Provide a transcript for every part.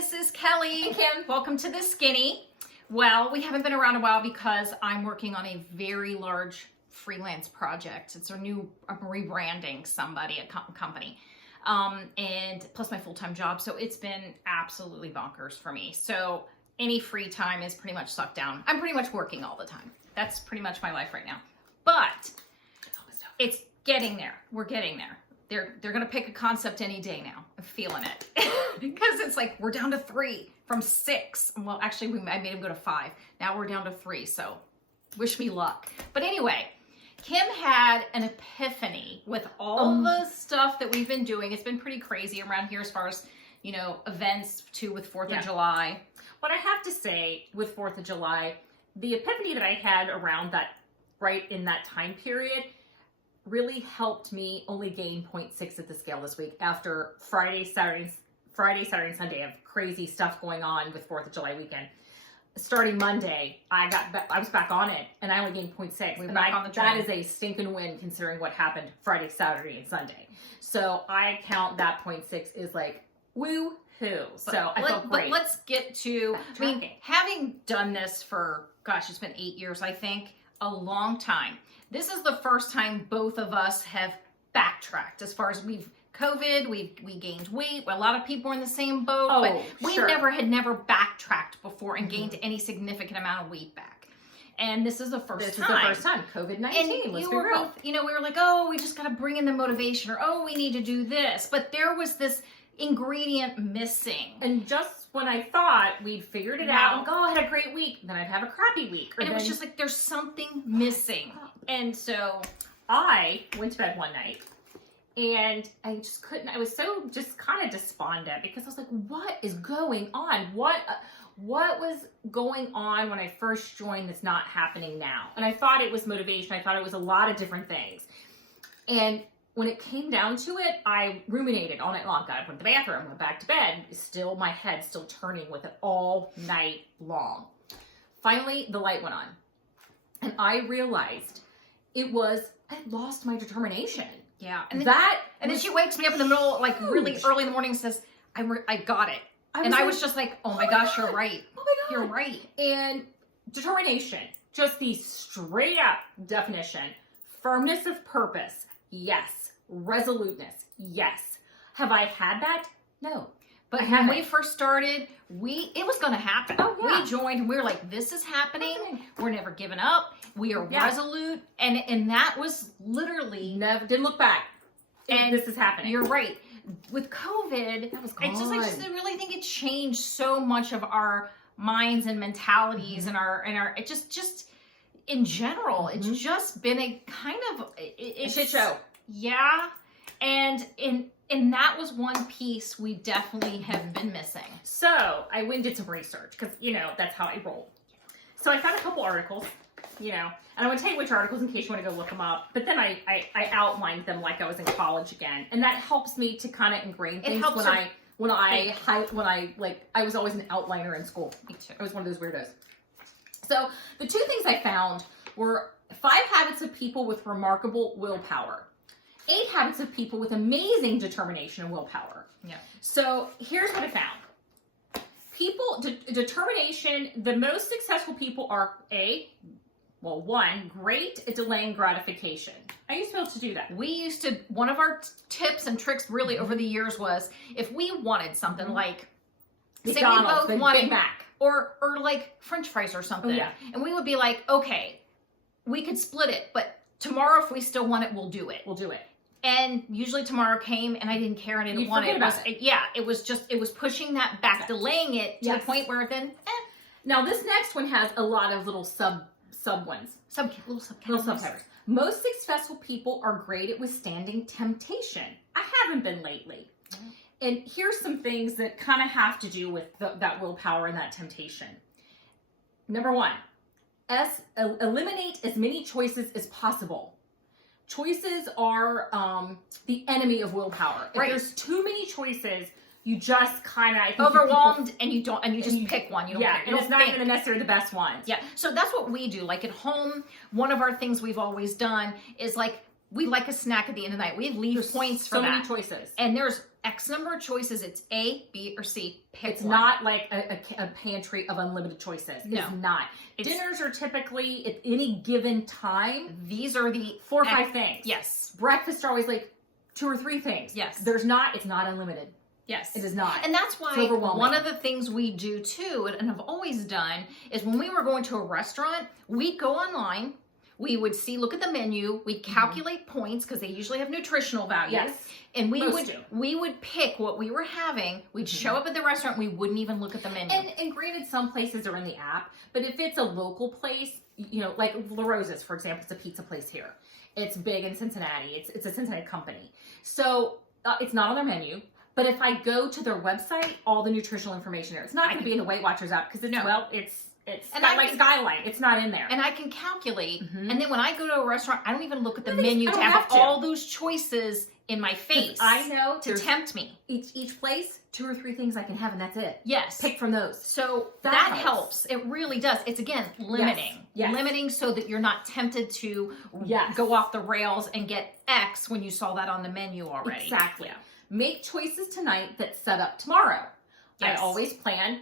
this is Kelly. Hey, Kim. Welcome to The Skinny. Well, we haven't been around a while because I'm working on a very large freelance project. It's I'm rebranding somebody, a company, and plus my full-time job. So it's been absolutely bonkers for me. So any free time is pretty much sucked down. I'm pretty much working all the time. That's pretty much my life right now. But it's getting there. We're getting there. They're gonna pick a concept any day now. I'm feeling it because it's like we're down to 3 from 6. Well, actually, I made them go to 5. Now we're down to 3. So wish me luck. But anyway, Kim had an epiphany with all the stuff that we've been doing. It's been pretty crazy around here as far as, you know, events too with 4th of July. What I have to say with 4th of July, the epiphany that I had around that, right in that time period, really helped me only gain 0.6 at the scale this week after Friday, Saturday, and Sunday of crazy stuff going on with 4th of July weekend. Starting Monday, I was back on it, and I only gained 0.6. We're back on the train. That is a stinking win considering what happened Friday, Saturday, and Sunday. So I count that 0.6 is like woo-hoo. So I felt great. But let's get to, I mean, having done this for, gosh, it's been 8 years, I think, a long time. This is the first time both of us have backtracked as far as COVID, we gained weight. A lot of people are in the same boat, but we had never backtracked before and gained any significant amount of weight back. And this is the first time. This is the first time. COVID-19, let's be real. You know, we were like, oh, we just got to bring in the motivation, or oh, we need to do this. But there was this ingredient missing. And just when I thought we'd figured it out, and I had a great week, then I'd have a crappy week. And it was just like, there's something missing. And so I went to bed one night and I just couldn't, I was so just kind of despondent because I was like, what is going on? What was going on when I first joined that's not happening now? And I thought it was motivation. I thought it was a lot of different things. And when it came down to it, I ruminated all night long. Got up, went to the bathroom, went back to bed. Still, my head still turning with it all night long. Finally, the light went on. And I realized I lost my determination. Yeah. And then she wakes me up in the middle, like really early in the morning and says, I got it. I was just like, oh my gosh, you're right. Oh my God. You're right. And determination, just the straight up definition. Firmness of purpose. Yes. Resoluteness. Yes. Have I had that? No. But when we first started, it was going to happen. Oh, yeah. We joined and we were like, this is happening. We're never giving up. We are resolute. And that was literally... Never, didn't look back. And this is happening. You're right. With COVID, that was gone. I just really think it changed so much of our minds and mentalities and our it just in general, it's just been a kind of a shit show. Yeah. And that was one piece we definitely have been missing. So I went and did some research because, you know, that's how I roll. So I found a couple articles, you know, and I'm going to tell you which articles in case you want to go look them up. But then I outlined them like I was in college again. And that helps me to kind of ingrain things when I was always an outliner in school. Me too. I was one of those weirdos. So the 2 things I found were 5 habits of people with remarkable willpower. 8 habits of people with amazing determination and willpower. Yeah. So here's what I found. Determination, the most successful people are great at delaying gratification. I used to be able to do that. One of our tips and tricks really over the years was if we wanted something like, McDonald's, say we both wanted Big Mac. Or like French fries or something. And we would be like, okay, we could split it, but tomorrow if we still want it, we'll do it. And usually tomorrow came and I didn't care and I didn't want it. It was pushing that back, delaying it to the point where then, Now this next one has a lot of little sub ones. Little subcategories. Most successful people are great at withstanding temptation. I haven't been lately. And here's some things that kind of have to do with that willpower and that temptation. Number 1, eliminate as many choices as possible. Choices are the enemy of willpower. If there's too many choices, you just kind of overwhelmed and you just pick one. You don't and it's not even necessarily the best ones. Yeah. So that's what we do. Like at home, one of our things we've always done is like we like a snack at the end of the night. We leave points for that. So many choices. And there's X number of choices. It's A, B, or C. Pick It's one. not like a pantry of unlimited choices. No. It's not. Dinners are typically at any given time. These are the 4 or 5 things. Yes. Breakfast are always like 2 or 3 things. Yes. It's not unlimited. Yes. It is not. And that's why It's overwhelming. one of the things we do too, and have always done, is when we were going to a restaurant, we'd go online, we would look at the menu, we'd calculate points because they usually have nutritional value. Yes. And Most do. we would pick what we were having, we'd show up at the restaurant, we wouldn't even look at the menu. And granted, some places are in the app, but if it's a local place, like La Rosa's, for example, it's a pizza place here. It's big in Cincinnati. It's a Cincinnati company. So it's not on their menu. But if I go to their website, all the nutritional information there. It's not going to be in the Weight Watchers app because it's And got I like can- Skyline. It's not in there. And I can calculate, and then when I go to a restaurant, I don't even look at the I don't menu to have have to. all those choices in my face. I know to tempt me. each place 2 or 3 things I can have, and that's it. Yes. Pick from those. So That that helps. helps. It really does. It's again limiting. Yes. Limiting so that you're not tempted to Yes. go off the rails and get X when you saw that on the menu already. Exactly. Yeah. Make choices tonight that set up tomorrow. Yes. I always plan.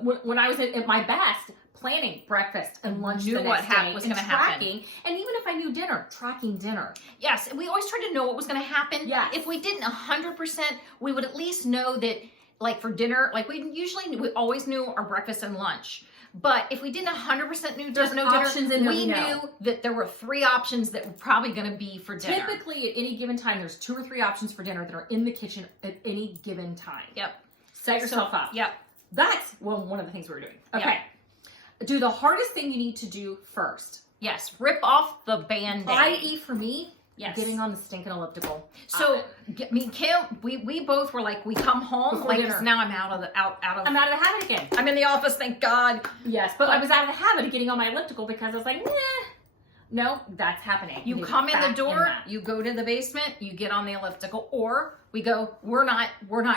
When I was at my best, planning breakfast and lunch Knew the what next hap- day was and gonna happen. tracking. And even if I knew dinner, tracking dinner. Yes, we always tried to know what was going to happen. Yes. If we didn't 100%, we would at least know that, like for dinner, like we always knew our breakfast and lunch. But if we didn't 100% knew There's no options dinner, in there we we know. knew that there were 3 options that were probably going to be for dinner. Typically, at any given time, there's 2 or 3 options for dinner that are in the kitchen at any given time. Yep. Set yourself up. Yep. That's one of the things we're doing. Okay. Do the hardest thing you need to do first. Yes. Rip off the Band-Aid. I.e. for me, Yes. getting on the stinking elliptical. So, Kim, we both were like, we come home, Before like, dinner. now I'm out of. I'm out of the habit again. I'm in the office, thank God. Yes, but I was out of the habit of getting on my elliptical because I was like, nah. No, that's happening. You Get come in the back door, that. you go to the basement, you get on the elliptical, or we go, we're not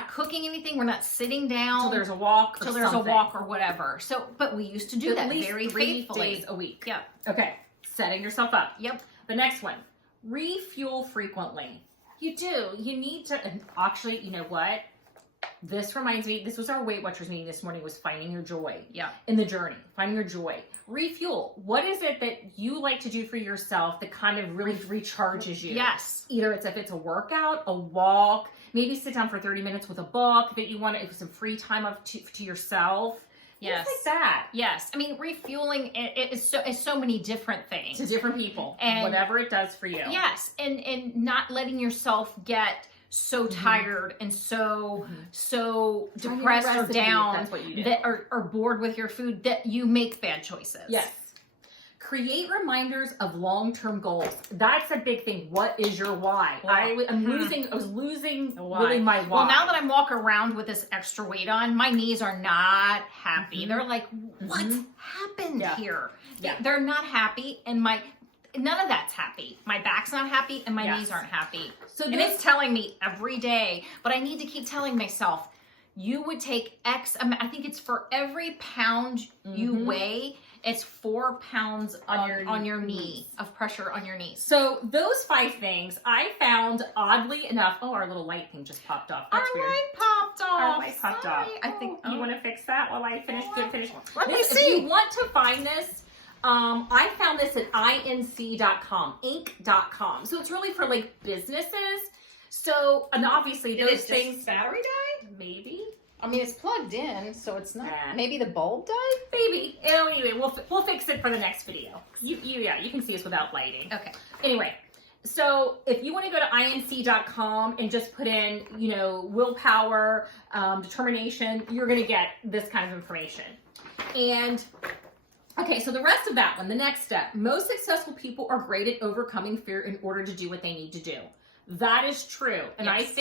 cooking anything, we're not sitting down Till there's a walk. till there's a walk or whatever. So, but we used to do At that least very 3 faithfully. days a week. Yep. Okay, setting yourself up. Yep. The next one, refuel frequently. You do. You need to. And actually, you know what? This reminds me. This was our Weight Watchers meeting this morning. Was finding your joy. Yeah. In the journey, finding your joy. Refuel. What is it that you like to do for yourself that kind of really recharges you? Yes. Either if it's a workout, a walk, maybe sit down for 30 minutes with a book that you want to, some free time to yourself. Yes. Things like that. Yes. I mean, refueling it is so many different things. To different people. And- whatever it does for you. Yes, and not letting yourself get so tired and so Finding a depressed or recipe, down that's what you do. that are bored with your food that you make bad choices. Yes. Create reminders of long-term goals. That's a big thing. What is your why? I was losing Why? really my why. Well, now that I'm walking around with this extra weight on, my knees are not happy. They're like, what happened Yeah. here? Yeah. They're not happy, and none of that's happy. My back's not happy, and my Yes. knees aren't happy. So And this- it's telling me every day, but I need to keep telling myself, you would take X, I think it's for every pound you weigh, it's 4 pounds on your knee of pressure on your knees. So those 5 things I found oddly enough. Oh, our little light thing just popped off. That's weird. light popped off. Our light popped off. Sorry. I think you want to fix that while I finish. Let me If see. you want to find this, I found this at inc.com, inc.com. So it's really for like businesses. So, and obviously those things, battery died? maybe, I mean, it's plugged in, so it's not. Yeah. Maybe the bulb died? maybe. Anyway, we'll fix it for the next video. You can see us without lighting. Okay. Anyway, so if you want to go to inc.com and just put in, willpower, determination, you're going to get this kind of information. And okay, so the rest of that one, the next step, most successful people are great at overcoming fear in order to do what they need to do. That is true. And Yes.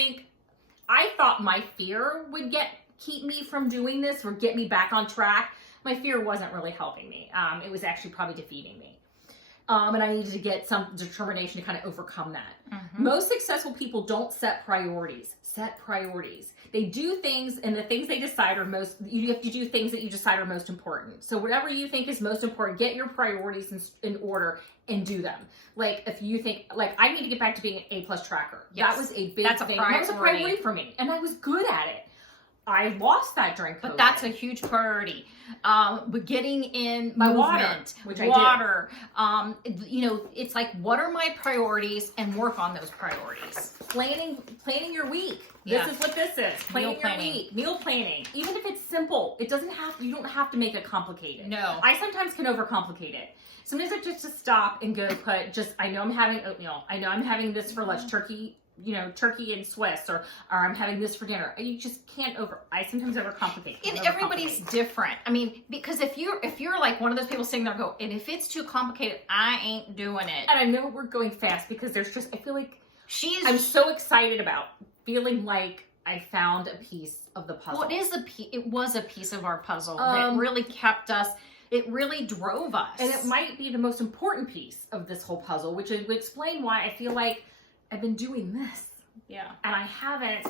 I thought my fear would keep me from doing this or get me back on track. My fear wasn't really helping me. It was actually probably defeating me. And I needed to get some determination to kind of overcome that. Mhm. Most successful people don't set priorities. Set priorities. They do things, and the things they decide are most, you have to do things that you decide are most important. So whatever you think is most important, get your priorities in order and do them. Like if you think, like I need to get back to being an A+ tracker. Yes. That was a big That's a thing. That was a priority. priority for me. And I was good at it. I lost that during COVID. But that's a huge priority. But getting in My movement, water, which I do. water, you know, it's like, what are my priorities, and work on those priorities. planning your week. This Yeah. is what this is. Planning Meal planning. your week. Meal planning. Even if it's simple, it doesn't have, you don't have to make it complicated. No. I sometimes can overcomplicate it. Sometimes I just to stop and go put just, I know I'm having oatmeal. I know I'm having this for lunch, turkey, you know, turkey and Swiss, or I'm having this for dinner. You just can't I sometimes overcomplicate. And everybody's different. I mean, because if you're like one of those people sitting there go, and if it's too complicated, I ain't doing it. And I know we're going fast because there's just, I feel like I'm She's so excited about feeling like I found a piece of the puzzle. well, it was a piece of our puzzle that really kept us. It really drove us. And it might be the most important piece of this whole puzzle, which would explain why I feel like I've been doing this. Yeah. And I haven't.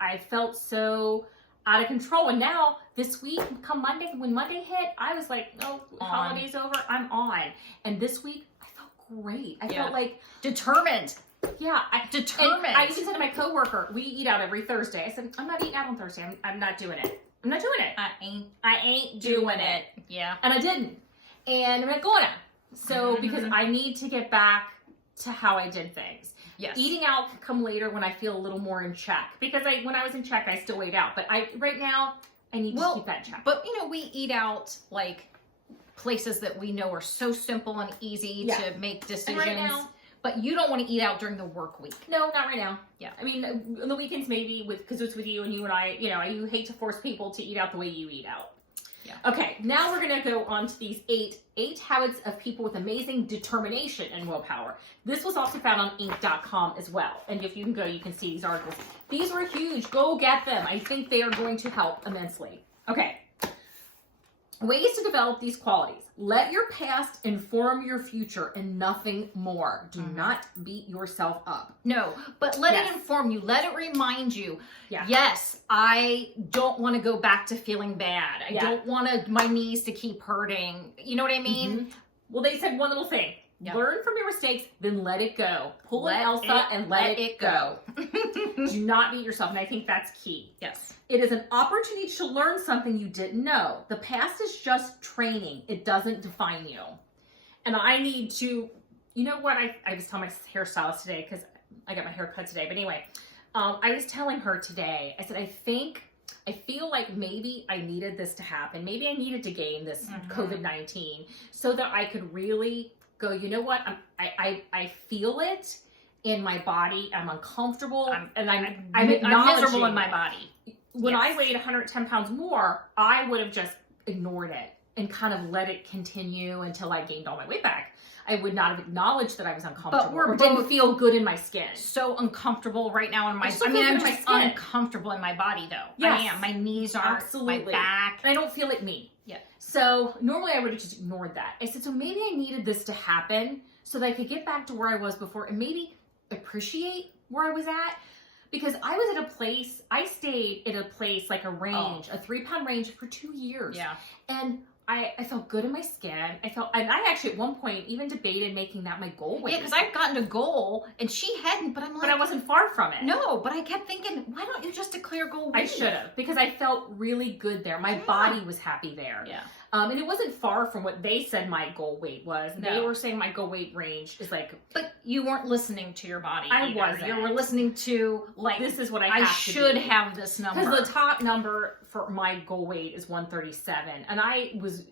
I felt so out of control. And now this week, come Monday, when Monday hit, I was like, oh, holiday's over, I'm on. And this week, I felt great. I felt like determined. yeah, Determined. And I even said to my coworker, we eat out every Thursday. I said, I'm not eating out on Thursday. I'm not doing it. I'm not doing it. I ain't doing it. Yeah. And I didn't. And I'm not going to. So, Mhm. because I need to get back to how I did things. Yes. Eating out can come later when I feel a little more in check. Because when I was in check, I still ate out. But right now, I need to keep that in check. But you know, we eat out like places that we know are so simple and easy to make decisions. And right now, but you don't want to eat out during the work week. no, not right now. Yeah. I mean, on the weekends maybe, because it's with you and you and I, you know, you hate to force people to eat out the way you eat out. Yeah. Okay, now we're going to go on to these eight habits of people with amazing determination and willpower. This was also found on Inc.com as well. And if you can go, you can see these articles. These were huge. Go get them. I think they are going to help immensely. Okay. Ways to develop these qualities. Let your past inform your future and nothing more. Do not beat yourself up. No, but let it inform you. Let it remind you. Yeah. Yes, I don't want to go back to feeling bad. I Yeah. don't want my knees to keep hurting. You know what I mean? Mhm. Well, they said one little thing. Yeah. Learn from your mistakes, then let it go. Pull Let an Elsa it- and let it go. go. Do not beat yourself, and I think that's key. Yes. It is an opportunity to learn something you didn't know. The past is just training. It doesn't define you. And I need to, you know what? I was telling my hairstylist today, because I got my hair cut today. But anyway, I was telling her today, I said, I feel like maybe I needed this to happen. Maybe I needed to gain this COVID-19 so that I could really go, you know what? I feel it in my body. I'm uncomfortable. I'm miserable in my body. When Yes. I weighed 110 pounds more, I would have just ignored it and kind of let it continue until I gained all my weight back. I would not have acknowledged that I was uncomfortable we're or didn't both feel good in my skin. So uncomfortable right now in my. I still I mean, feel I'm good in just my skin. uncomfortable in my body though. Yes. I am. My knees are. Absolutely. My back. And I don't feel like me. Yeah. So normally I would have just ignored that. I said, so maybe I needed this to happen so that I could get back to where I was before and maybe appreciate where I was at. Because I was at a place, I stayed at a place like a range, a 3-pound range for 2 years. Yeah. And I felt good in my skin. And I actually at one point even debated making that my goal weight. Yeah, because I've gotten a goal and she hadn't, but I'm like. But I wasn't far from it. No, but I kept thinking, why don't you just declare goal weight? I should have, because I felt really good there. My body was happy there. Yeah. And it wasn't far from what they said my goal weight was. No. They were saying my goal weight range is like. But you weren't listening to your body. I either. wasn't. You were listening to like. This is what I should have this number. Because the top number for my goal weight is 137, and I was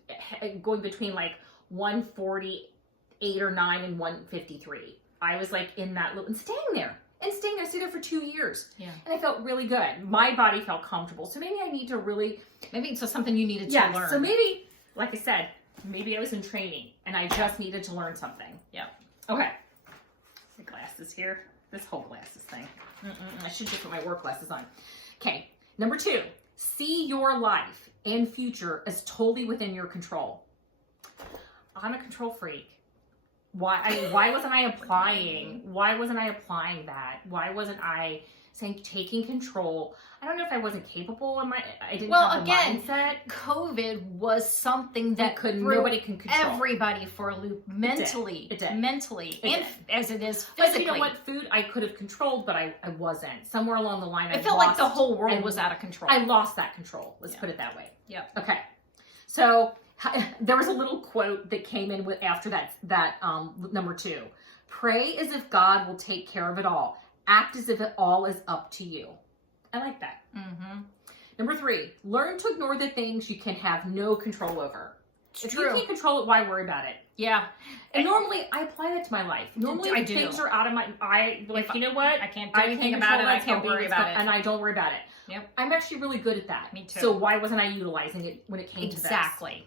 going between like 148 or 9 and 153. I was like in that little and staying there. I stayed there for 2 years. Yeah. And I felt really good. My body felt comfortable. So maybe I need to really. Maybe it's something you needed to learn. So maybe, like I said, maybe I was in training and I just needed to learn something. Yeah. Okay. The glasses here. This whole glasses thing. I should just put my work glasses on. Okay. Number 2, see your life and future as totally within your control. I'm a control freak. why wasn't I applying? Why wasn't I applying that? Why wasn't I saying taking control? I don't know if I wasn't capable in I didn't have the mindset. COVID was something that nobody can control. Everybody for a loop mentally. It did. Mentally. It and did. as it is physically. But you know what? Food I could have controlled, but I wasn't. Somewhere along the line, I felt like the whole world was out of control. I lost that control. Let's put it that way. Yeah. Okay. So there was a little quote that came in after that number 2. Pray as if God will take care of it all. Act as if it all is up to you. I like that. Mm-hmm. Number 3, learn to ignore the things you can have no control over. If True. you can't control it, why worry about it? Yeah. And normally, I apply that to my life. Normally, I do. Things are out of you know what? I can't do anything about it. I can't worry about it. And I don't worry about it. Yep. I'm actually really good at that. Me too. So why wasn't I utilizing it when it came to this? Exactly.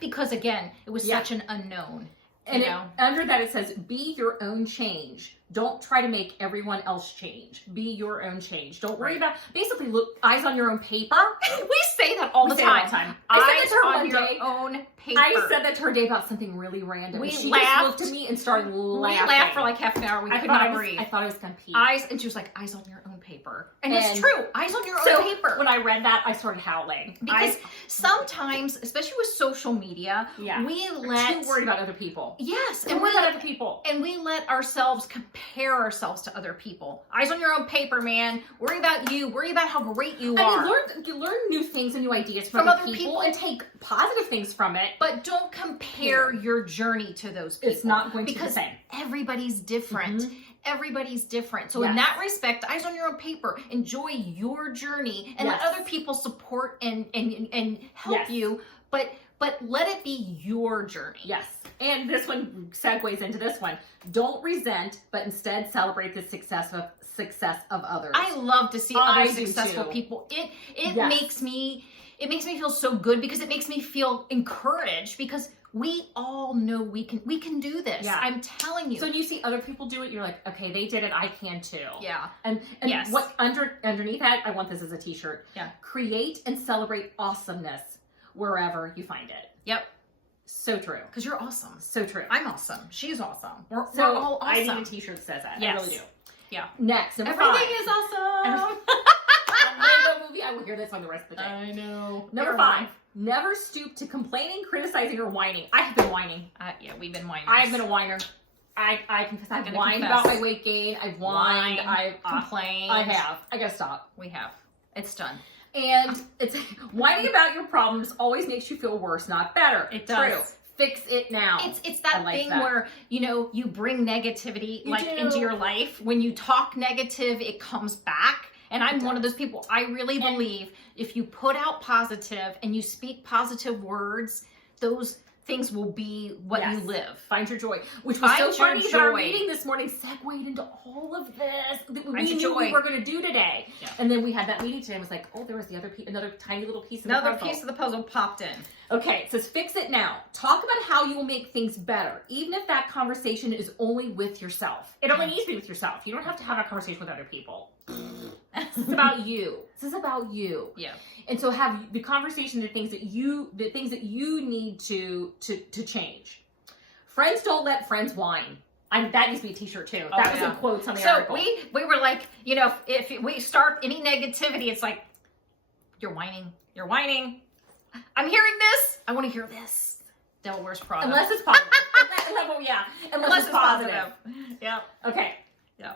Because again, it was such an unknown. And under that it says, be your own change. Don't try to make everyone else change. Be your own change. Don't worry about, basically, look, eyes on your own paper. We say that all the time. I said that to her on one your day. own paper. I said that to her day about something really random. She laughed. just Looked at me and started laughing. We laughed for like half an hour. We could not breathe. I thought I was going to pee. And she was like, eyes on your own paper. And it's true. Eyes on your own paper. When I read that, I started howling. Because sometimes, especially with social media, we We're too worried about other people. Yes. And we let other people. And we let ourselves compare ourselves to other people. Eyes on your own paper, man. Worry about you. Worry about how great you are. You learn new things and new ideas from other people and take positive things from it. But don't compare your journey to those people. It's not going to be the same. Everybody's different. Mm-hmm. Everybody's different. So in that respect, eyes on your own paper. Enjoy your journey and let other people support and help you. But let it be your journey. Yes. And this one segues into this one. Don't resent, but instead celebrate the success of others. I love to see other successful people. It makes me feel so good because it makes me feel encouraged because we all know we can do this. Yeah. I'm telling you. So when you see other people do it, you're like, okay, they did it, I can too. Yeah. And what underneath that, I want this as a t-shirt. Yeah. Create and celebrate awesomeness wherever you find it. Yep. So true. Because you're awesome. So true. I'm awesome. She's awesome. We're all awesome. I need a t-shirt that says that. Yes. I really do. Yeah. Next, number Everything 5. is awesome. Movie. I will hear this on the rest of the day. I know. Number 5. Never stoop to complaining, criticizing, or whining. I have been whining. Yeah, we've been whining. I've been a whiner. I confess. I've whined about my weight gain. I've whined. I've complained. I have. I gotta stop. We have. It's done. And it's whining about your problems always makes you feel worse, not better. It does. True. Fix it now. It's that thing where, you bring negativity into your life. When you talk negative, it comes back. And I'm one of those people. I really believe if you put out positive and you speak positive words, those things will be what you live. Find your joy. Which was so funny that our meeting this morning segued into all of this that we knew we were going to do today. Yeah. And then we had that meeting today and was like, oh, there was another tiny little piece of the puzzle. Another piece of the puzzle popped in. Okay, it says fix it now. Talk about how you will make things better, even if that conversation is only with yourself. It only needs to be with yourself. You don't have to have a conversation with other people. This is about you. This is about you. Yeah. And so have the conversation, the things that you need to change. Friends don't let friends whine. That needs to be a t-shirt too. That was in quotes on the article. So we were like, if we start any negativity, it's like, you're whining. You're whining. I'm hearing this. I want to hear this. Devil Wears Prada. Unless it's positive. Unless it's positive. Yeah. Okay. Yeah.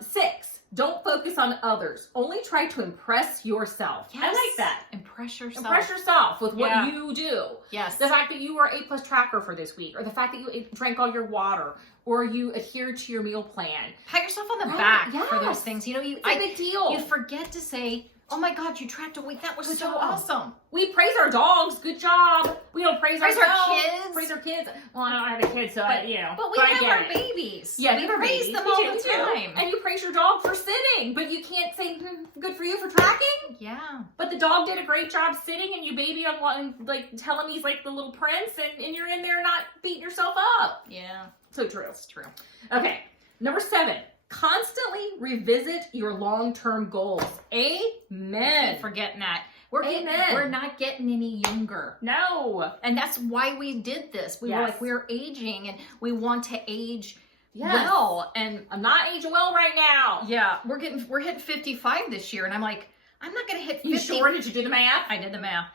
6. Don't focus on others. Only try to impress yourself. Yes. I like that. Impress yourself. Impress yourself with what you do. Yes. The fact that you were A+ tracker for this week, or the fact that you drank all your water, or you adhered to your meal plan. Pat yourself on the back for those things. It's a big deal. You forget to say, oh my God, you tracked a week. That was so awesome. We praise our dogs. Good job. We don't praise ourselves. Our kids. Praise our kids. Well, I don't have a kid, so But we have our babies. Yeah, we praise them all the time. And you praise your dog for sitting, but you can't say, good for you for tracking. Yeah. But the dog did a great job sitting, and you baby on tell him he's like the little prince, and you're in there not beating yourself up. Yeah. So true. It's true. Okay. Number 7. Constantly revisit your long-term goals. Amen. Keep forgetting that. Amen. We're not getting any younger. No. And that's why we did this. We were Yes. like, we're aging and we want to age Yes. well. And I'm not aging well right now. yeah, we're hitting 55 this year. And I'm like, I'm not going to hit 50. You sure? Did you do the math? I did the math.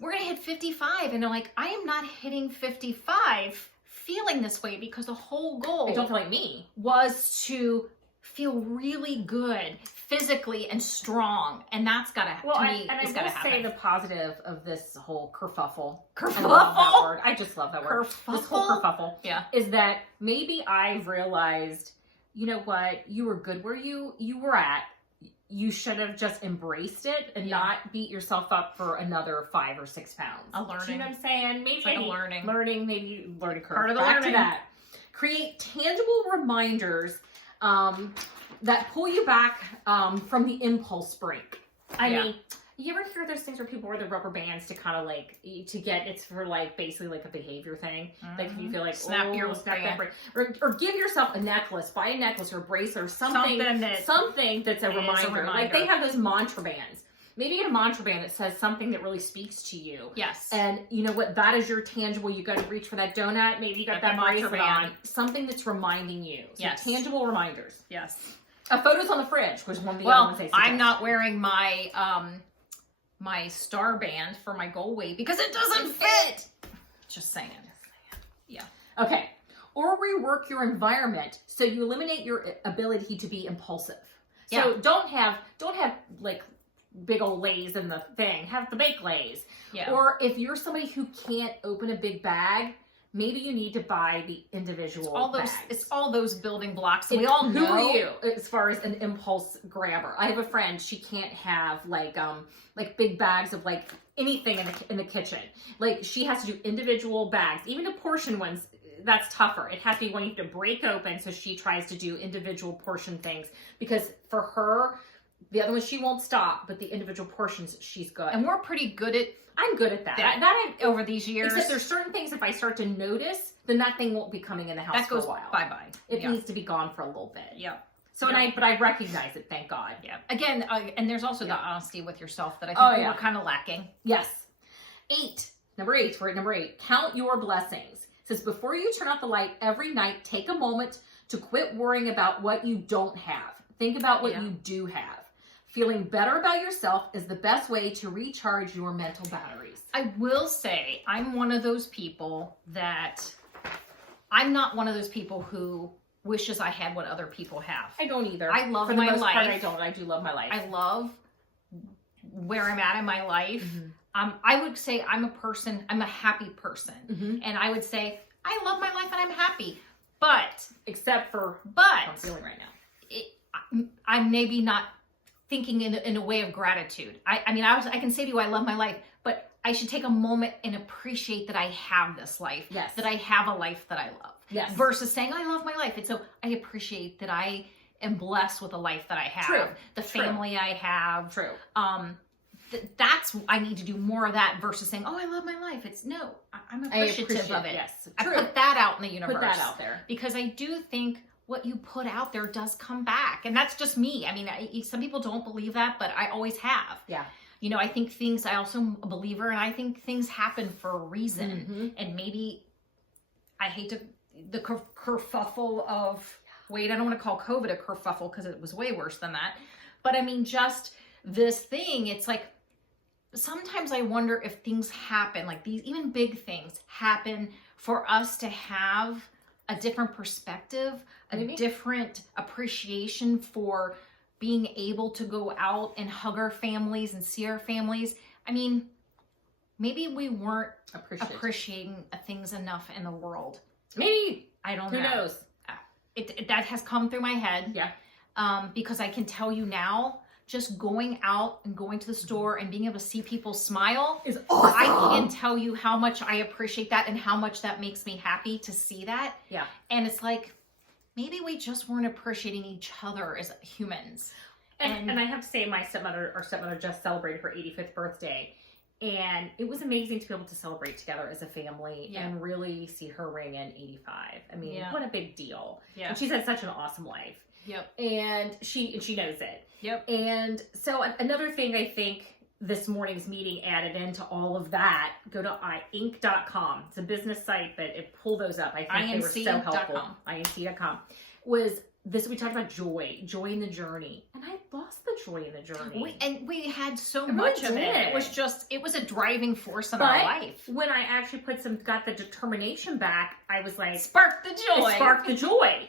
We're going to hit 55. And I'm like, I am not hitting 55 feeling this way, because the whole goal I don't feel like me. was to feel really good physically and strong. And that's got to, Well, to me, I it's will got to happen. say the positive of this whole kerfuffle. Kerfuffle? I love that word. I just love that word. Kerfuffle? This whole kerfuffle. Yeah. Is that maybe I realized, you know what, you were good where you were at. You should have just embraced it and Yeah. not beat yourself up for another 5 or 6 pounds. A learning. Do you know what I'm saying? Maybe It's like a learning. maybe learning curve. Part of the Back learning. to that. Create tangible reminders that pull you back from the impulse break. I Yeah. mean, you ever hear those things where people wear the rubber bands to kind of like, to get, it's for like basically like a behavior thing. Like if you feel like, Snap your snap band. that break. Or give yourself a necklace, buy a necklace or a bracelet or something that's a reminder. Like they have those mantra bands. Maybe get a mantra band that says something that really speaks to you. Yes. And you know what? That is your tangible. You got to reach for that donut. Maybe you got that mantra bracelet band. on. Something that's reminding you. So Yes. tangible reminders. Yes. Photos on the fridge, which one of the other Well, ones they I'm suggest. not wearing my my star band for my goal weight because it doesn't fit. Just saying. Yeah. Okay. Or rework your environment so you eliminate your ability to be impulsive. So Yeah. don't have like big old lays in the thing. Have the bake lays. Yeah. Or if you're somebody who can't open a big bag, maybe you need to buy the individual bags. It's all those building blocks that we all know. Who are you as far as an impulse grabber? I have a friend, she can't have like big bags of like anything in the kitchen. Like she has to do individual bags, even the portion ones. That's tougher. It has to be one you have to break open. So she tries to do individual portion things because for her, the other ones she won't stop, but the individual portions she's good. And we're pretty good at I'm good at that. that over these years. Except there's certain things if I start to notice, then that thing won't be coming in the house that goes for a while. bye-bye. It Yeah. needs to be gone for a little bit. Yeah. So Yeah. but I recognize it, thank God. Yeah. Again, and there's also Yeah. the honesty with yourself that I think Oh, we yeah. were kind of lacking. Yes. 8. Number 8. We're at number 8. Count your blessings. It says before you turn off the light every night, take a moment to quit worrying about what you don't have. Think about what Yeah. you do have. Feeling better about yourself is the best way to recharge your mental batteries. I will say I'm one of those people that I'm not one of those people who wishes I had what other people have. I don't either. I love For the my most part, life. I don't. I do love my life. I love where I'm at in my life. Mhm. I would say I'm a happy person. Mhm. And I would say, I love my life and I'm happy. But Except for what I'm But feeling right now. I'm maybe not thinking in a way of gratitude. I mean, I can say to you, I love my life, but I should take a moment and appreciate that I have this life. Yes. That I have a life that I love. Yes. Versus saying, I love my life. And so I appreciate that I am blessed with the life that I have. True. The True. family I have. True. That's, I need to do more of that versus saying, oh, I love my life. It's no, I'm appreciative of it. Yes. I True. put that out in the universe. Put that out there. Because I do think what you put out there does come back. And that's just me. I mean, some people don't believe that, but I always have. Yeah. You know, I think things, I also am a believer, and I think things happen for a reason. Mhm. And maybe, I hate the kerfuffle of, wait, I don't want to call COVID a kerfuffle because it was way worse than that. But I mean, just this thing, it's like, sometimes I wonder if things happen, like these, even big things happen for us to have a different perspective, a Maybe. different appreciation for being able to go out and hug our families and see our families. I mean, maybe we weren't appreciating things enough in the world. Maybe. I don't Who know. knows? That has come through my head. Yeah. Because I can tell you now, just going out and going to the store and being able to see people smile Is awesome. I can tell you how much I appreciate that and how much that makes me happy to see that. Yeah. And it's like, maybe we just weren't appreciating each other as humans. And I have to say, my stepmother just celebrated her 85th birthday. And it was amazing to be able to celebrate together as a family and really see her ring in 85. I mean, what a big deal. Yeah. And she's had such an awesome life. Yep. And she knows it. Yep. And so another thing I think this morning's meeting added into all of that, go to inc.com. It's a business site, but it pulled those up. I think they were so helpful. inc.com was this. We talked about joy in the journey, and I lost the joy in the journey. We had so much of it. It was a driving force in our life. When I actually got the determination back, I was like, spark the joy. It sparked the joy.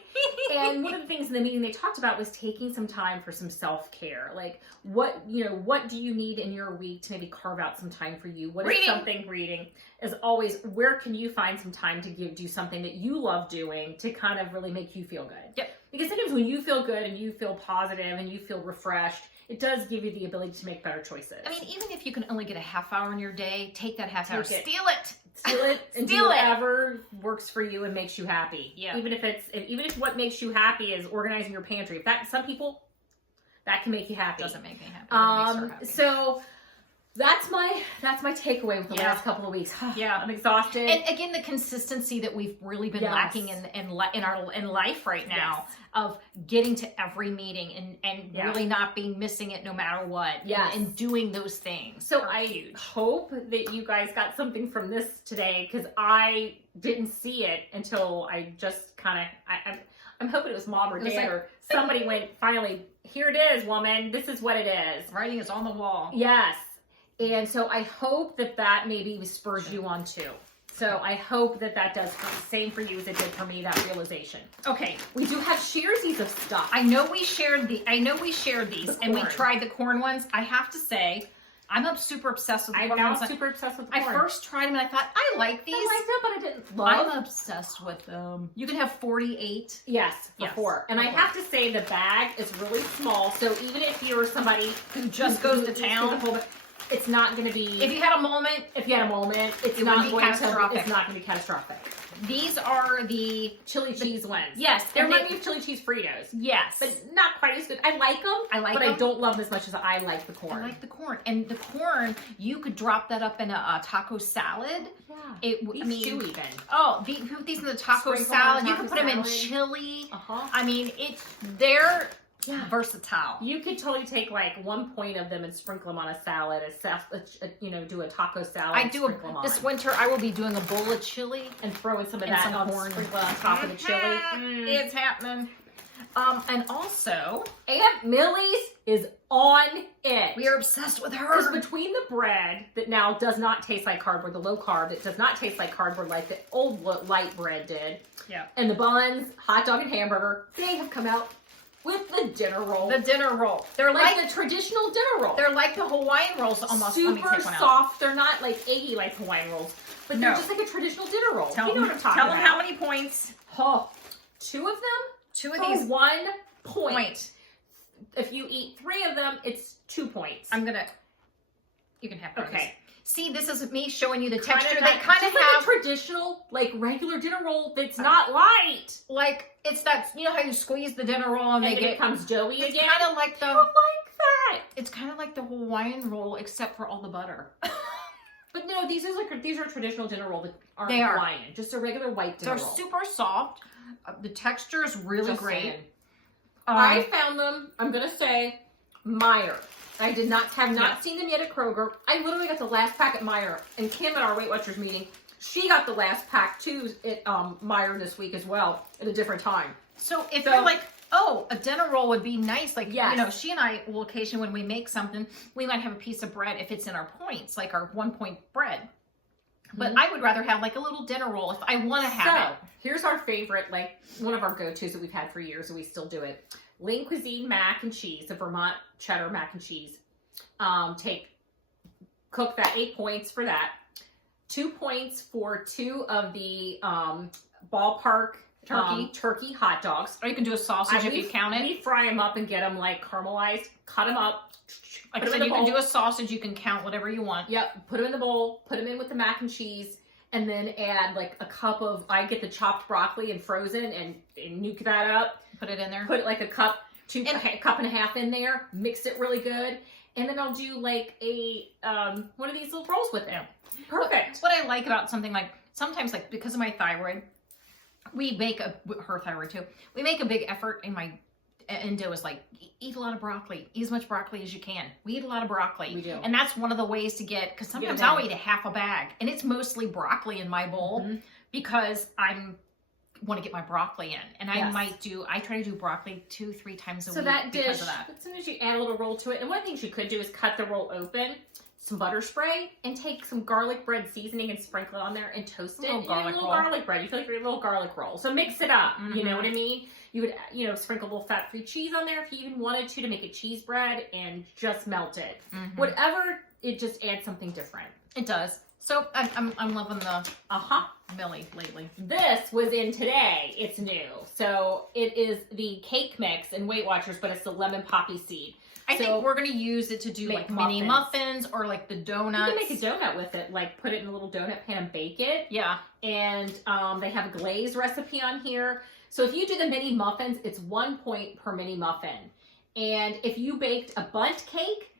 And one of the things in the meeting they talked about was taking some time for some self-care. Like, what do you need in your week to maybe carve out some time for you? What is something reading? As always, where can you find some time to do something that you love doing to kind of really make you feel good? Yep. Because sometimes when you feel good and you feel positive and you feel refreshed, it does give you the ability to make better choices. I mean, even if you can only get a half hour in your day, take that half hour, steal it and do whatever works for you and makes you happy. Yeah. Even if what makes you happy is organizing your pantry. Some people, that can make you happy. Doesn't make me happy. Makes her happy. So that's my takeaway with the last couple of weeks. Yeah, I'm exhausted. And again, the consistency that we've really been lacking in life right now of getting to every meeting and really not being missing it no matter what. And doing those things. So I hope that you guys got something from this today, because I didn't see it until I just kind of I'm hoping it was mom or dad or somebody went, finally, here it is, woman. This is what it is. Writing is on the wall. Yes. And so I hope that maybe spurs you on too. So I hope that does the same for you as it did for me, that realization. Okay. We do have sharesies of stuff. I know we shared these and we tried the corn ones. I have to say, I'm super obsessed with the corn ones. I'm super obsessed with the corn. I first tried them and I thought, I like these. I liked them, but I didn't love. I'm obsessed with them. You can have 48. Yes, before. And I have to say the bag is really small. So even if you're somebody who just goes to town, it's not going to be. If you had a moment, it's not going to be catastrophic. These are the chili cheese ones. Yes, they remind me of chili cheese Fritos. Yes, but not quite as good. I like them. But I don't love them as much as I like the corn. I like the corn, and the corn you could drop that up in a taco salad. Yeah, stew even. Oh, you put these in the taco salad. You can put them in chili. I mean, they're versatile. You could totally take like 1 point of them and sprinkle them on a salad, do a taco salad. I do this winter. I will be doing a bowl of chili and throw in some of that corn on top of the chili. It's happening. And also, Aunt Millie's is on it. We are obsessed with her. Because between the bread that now does not taste like cardboard, the low carb that does not taste like cardboard like the old light bread did, and the buns, hot dog and hamburger, they have come out with the dinner roll. The dinner roll. They're like the traditional dinner roll. They're like the Hawaiian rolls almost. Super soft. They're not like eggy like Hawaiian rolls. But they're just like a traditional dinner roll. You know what I'm talking about. Tell them how many points. Oh, 2 of them? 2 of these. 1 point. If you eat 3 of them, it's 2 points. You can have one. Okay. See, this is me showing you the texture. They kind of have a traditional, like regular dinner roll that's not light. Like it's that, you know how you squeeze the dinner roll and it becomes doughy again. It's kind of like I don't like that. It's kind of like the Hawaiian roll, except for all the butter. But no, these are traditional dinner roll that aren't Hawaiian. Just a regular white dinner roll. They're super soft. The texture is really great. I found them. I'm gonna say Meijer. I have not seen them yet at Kroger. I literally got the last pack at Meijer. And Kim at our Weight Watchers meeting, she got the last pack too at Meijer this week as well at a different time. So if you're like, a dinner roll would be nice. Like, she and I will occasionally, when we make something, we might have a piece of bread if it's in our points, like our 1 point bread. But I would rather have like a little dinner roll if I want to have it. Here's our favorite, like one of our go-tos that we've had for years and we still do it. Lean Cuisine mac and cheese, the Vermont cheddar mac and cheese. Cook that 8 points for that. 2 points for 2 of the ballpark turkey hot dogs. Or you can do a sausage if you count it. We fry them up and get them like caramelized, cut them up. Like I said, you can do a sausage, you can count whatever you want. Yep, put them in the bowl, put them in with the mac and cheese, and then add like a cup of, I get the chopped broccoli and frozen and nuke that up. Put it in there. Put like a cup and a half in there, mix it really good, and then I'll do like a, one of these little rolls with it. Perfect. What I like about something like, sometimes like because of my thyroid, we make her thyroid too, we make a big effort in my Indo is like, eat a lot of broccoli, eat as much broccoli as you can. We eat a lot of broccoli. We do. And that's one of the ways to get, because sometimes I'll eat a half a bag, and it's mostly broccoli in my bowl because want to get my broccoli in. And I try to do broccoli 2-3 times a week. So that dish, because of that. as soon as you add a little roll to it, and one of the things you could do is cut the roll open, some butter spray, and take some garlic bread seasoning and sprinkle it on there and toast it. Garlic bread. You feel like you're eating a little garlic roll. So mix it up. You know what I mean? You would, sprinkle a little fat-free cheese on there if you even wanted to make a cheese bread and just melt it. Whatever, it just adds something different. It does. So I'm loving the Millie lately. This was in today. It's new. So it is the cake mix in Weight Watchers, but it's the lemon poppy seed. I think we're going to use it to do like mini muffins or like the donuts. You can make a donut with it, like put it in a little donut pan and bake it. Yeah. And they have a glaze recipe on here. So if you do the mini muffins, it's 1 point per mini muffin. And if you baked a bundt cake,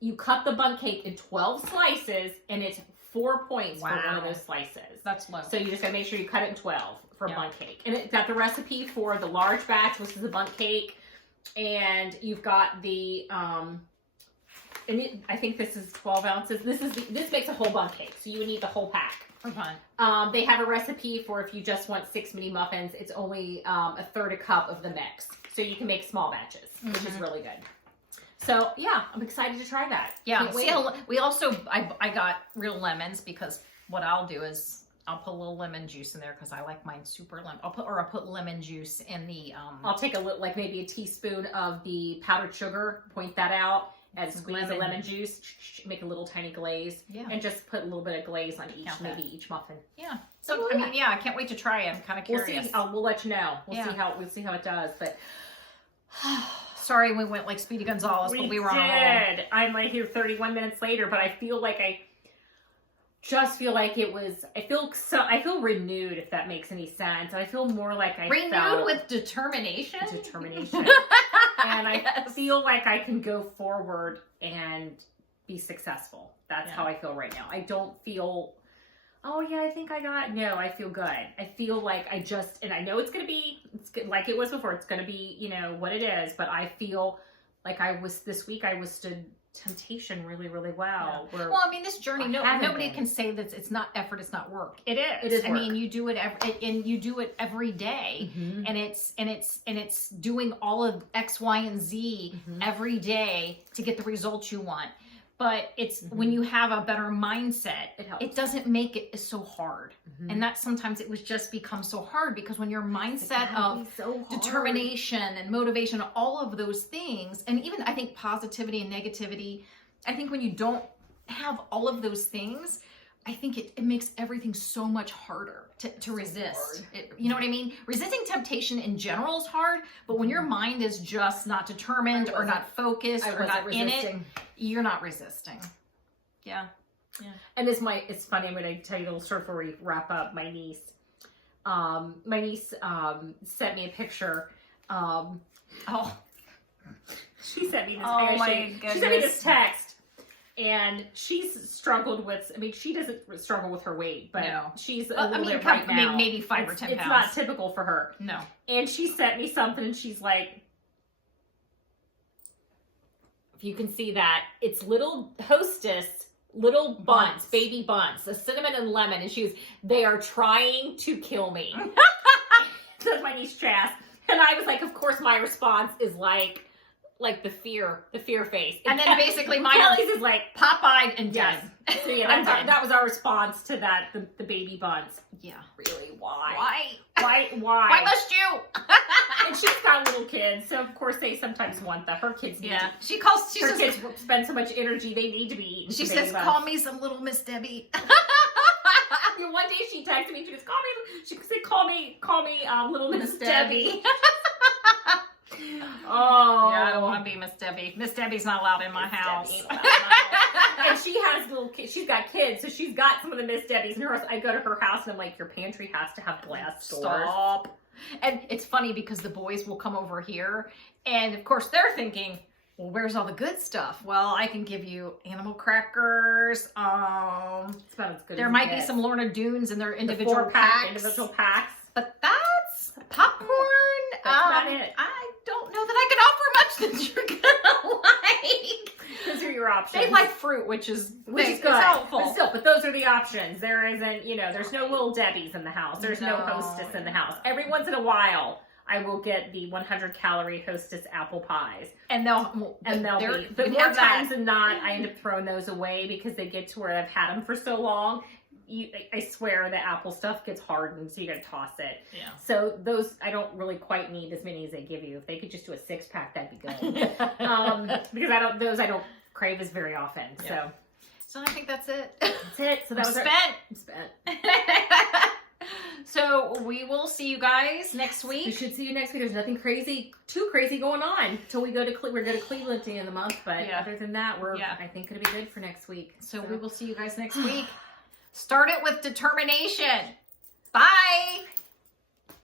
you cut the bundt cake in 12 slices and it's 4 points for one of those slices. That's low. So you just gotta make sure you cut it in 12 for bundt cake. And it's got the recipe for the large batch, which is the bundt cake. And you've got the, I think this is 12 ounces. This makes a whole bundt cake. So you would need the whole pack. For fun. They have a recipe for if you just want 6 mini muffins, it's only 1/3 cup of the mix. So you can make small batches, which is really good. So yeah, I'm excited to try that. Yeah. We also, I got real lemons because what I'll do is I'll put a little lemon juice in there because I like mine super lemon. I'll put lemon juice in the, I'll take a little, like maybe a teaspoon of the powdered sugar, point that out, and squeeze the lemon juice, make a little tiny glaze, and just put a little bit of glaze on each muffin. Yeah. So I can't wait to try it. I'm kind of curious. We'll see. We'll let you know. We'll see how it does. But sorry, we went like Speedy Gonzalez, but we were on a roll. I'm right here 31 minutes later, but I feel like I feel renewed, if that makes any sense. I feel more like renewed with determination. And I feel like I can go forward and be successful. That's how I feel right now. I don't feel, I feel good. I feel like and I know it's like it was before. It's going to be, what it is, but I feel like this week I withstood temptation really, really well. Well, this journey, nobody can say that it's not effort, it's not work. It is. It is work. You do it every day, and it's doing all of X, Y, and Z every day to get the results you want. But it's when you have a better mindset, it doesn't make it so hard. And that sometimes it was just become so hard because when your mindset of determination and motivation, all of those things, and even I think positivity and negativity, I think when you don't have all of those things, I think it makes everything so much harder to resist. You know what I mean? Resisting temptation in general is hard, but when your mind is just not determined or not focused or not in it, you're not resisting. Yeah. And it's funny, I'm going to tell you a little story before we wrap up. My niece sent me a picture. She sent me this she sent me this text. And she's struggled with, she doesn't struggle with her weight, but she's a little bit right now. Maybe 5 or 10 pounds. It's not typical for her. No. And she sent me something and she's like, if you can see that, it's little Hostess, little buns, baby buns, a cinnamon and lemon. And they are trying to kill me. That's my niece Chas. And I was like, of course my response is like the fear face. And then basically mine is like pop-eyed and dead. So that was our response to that, the baby buns. Yeah. Really, why? Why? Why must you? And she's got little kids, so of course they sometimes want that. Her kids need her kids spend so much energy, they need to be eating. She says, call me some little Miss Debbie. One day she texted me, she said, call me little Miss Debbie. Oh, yeah, I don't want to be Miss Debbie. Miss Debbie's not allowed in my house. And she has little kids. She's got kids, so she's got some of the Miss Debbies in her house. I go to her house and I'm like, your pantry has to have glass doors. Stop. And it's funny because the boys will come over here, and of course they're thinking, well, where's all the good stuff? Well, I can give you animal crackers. It's about as good. There might be some Lorna Doones in their individual packs. Individual packs. But that's popcorn. That's about it. don't know that I can offer much that you're gonna like. Those are your options. They like fruit, which is good. helpful. But still, those are the options. There isn't, there's no little Debbies in the house. There's no Hostess in the house. Every once in a while, I will get the 100-calorie Hostess apple pies. And they'll be. But more times than not, I end up throwing those away because they get to where I've had them for so long. I swear the apple stuff gets hardened, so you gotta toss it. Yeah. So those, I don't really quite need as many as they give you. If they could just do a 6-pack, that'd be good. Because I don't crave as very often. Yeah. So I think that's it. That's it. So that was spent. So we will see you guys next week. We should see you next week. There's nothing too crazy going on until we go to Cleveland at the end of the month. But other than that, I think it'll be good for next week. So we will see you guys next week. Start it with determination. Bye.